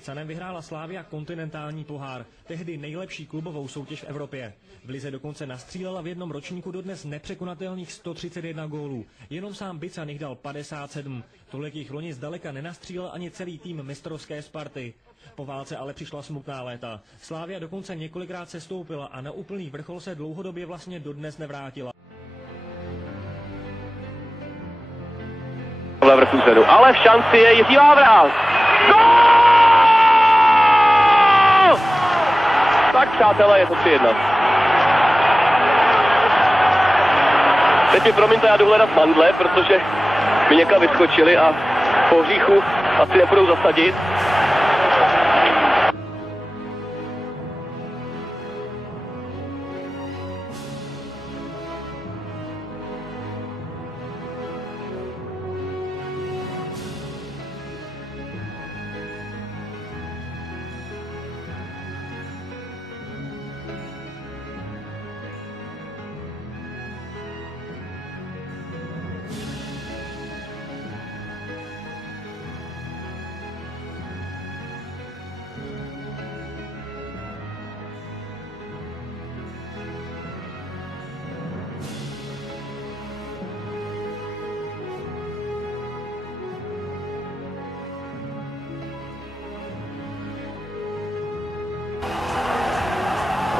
Bycanem vyhrála Slavia kontinentální pohár, tehdy nejlepší klubovou soutěž v Evropě. V lize dokonce nastřílela v jednom ročníku dodnes nepřekonatelných 131 gólů. Jenom sám Bycan jich dal 57. Tolik jich loni zdaleka nenastřílel ani celý tým mistrovské Sparty. Po válce ale přišla smutná léta. Slavia dokonce několikrát sestoupila a na úplný vrchol se dlouhodobě vlastně dodnes nevrátila. Ale v šanci je Jiří Vávra. Gól! Tak přátelé, je to 3-1. Teď mi promiňte, já jdu hledat mandle, protože mi někam vyskočili a po hříchu asi nepůjdou zasadit.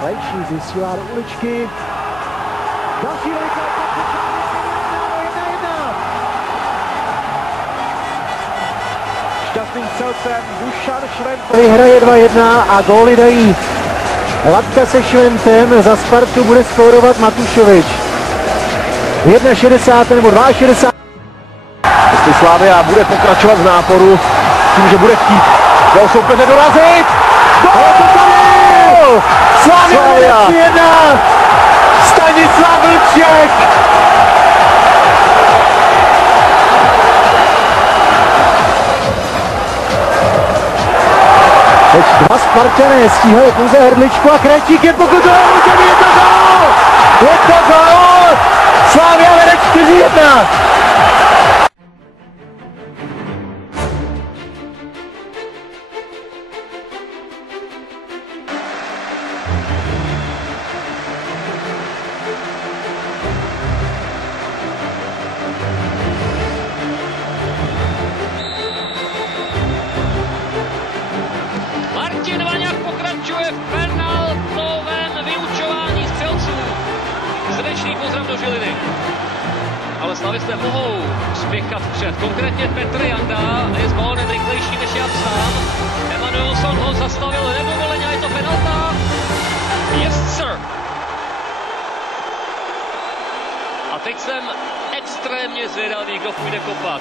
Krejčí vysílá do uličky. Další veliká 1-1. Šťastným celcem Dušan Švent vyhraje 2-1 a góly dají Latka se Šventem. Za Spartu bude skórovat Matušovič. 61. nebo 62. Jestli Slavia bude pokračovat v náporu tím, že bude chtít do soupeře dorazit. Slavia 3-1. Stanislav Vlček. Teď dva Spartané stíhají pouze Hrdličku a Krejčík je pokutová. Je to gól! Je to gól! Slavia vede 4-1. Martin Vaňák pokračuje v penaltovém vyučování střelců. Srdečný pozdrav do Žiliny. Ale slavisté mohou spěchat vpřed. Konkrétně Petr Janda je s balonem rychlejší než Jan sám. Emanuelson ho zastavil nedovoleně a je to penalta. Yes, sir. A teď jsem extrémně zvědavý, kdo půjde kopat.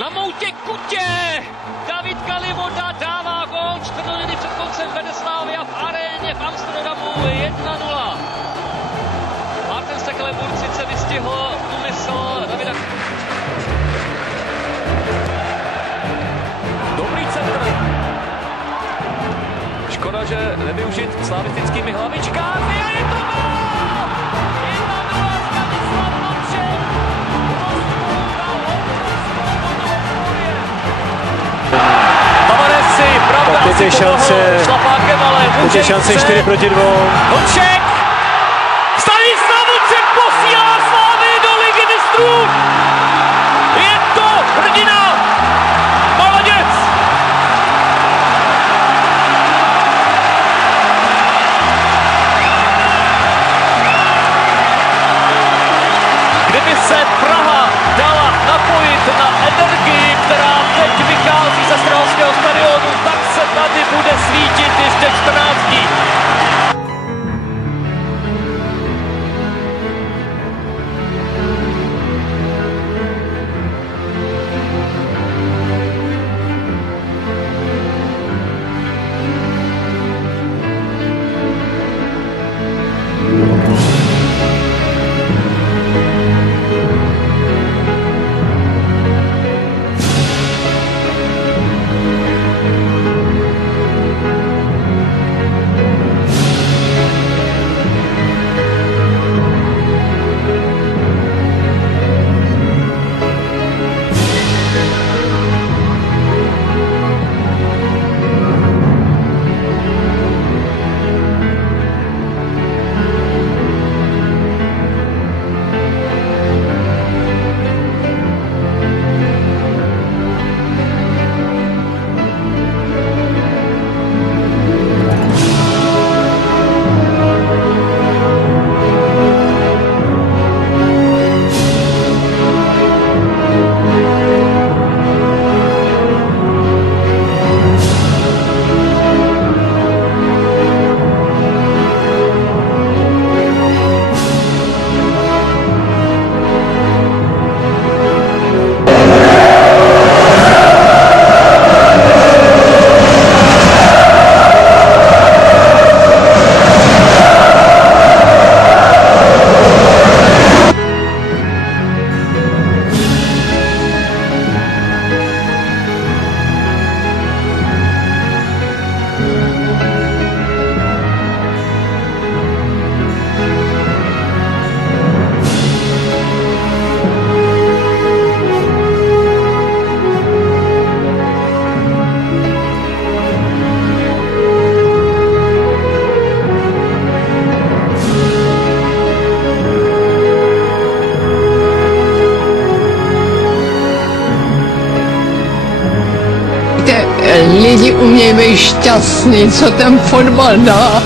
Na moutě Kutě! David Kalivoda dává gól 4 hodiny před koncem vede Slavia v aréně v Amsterdamu 1-0. Martin Stekelenburg sice vystihl úmysl Davida. Dobrý centr. Škoda, že nevyužit slavistickými hlavičkami a je to gól! 1-0 Stanislav Vlček. Teď je šance, teď je šance 4 proti 2. Vlček! Stanislav Vlček posílá Slavii do Ligy mistrů! Je to hrdina! Maladěc! Kdyby se Praha dala napojit na energii, která teď vychází ze Strahovského stadionu, tak se tady bude svítit ještě 14 dní. nejvíc šťastný, co ten fotbal dá.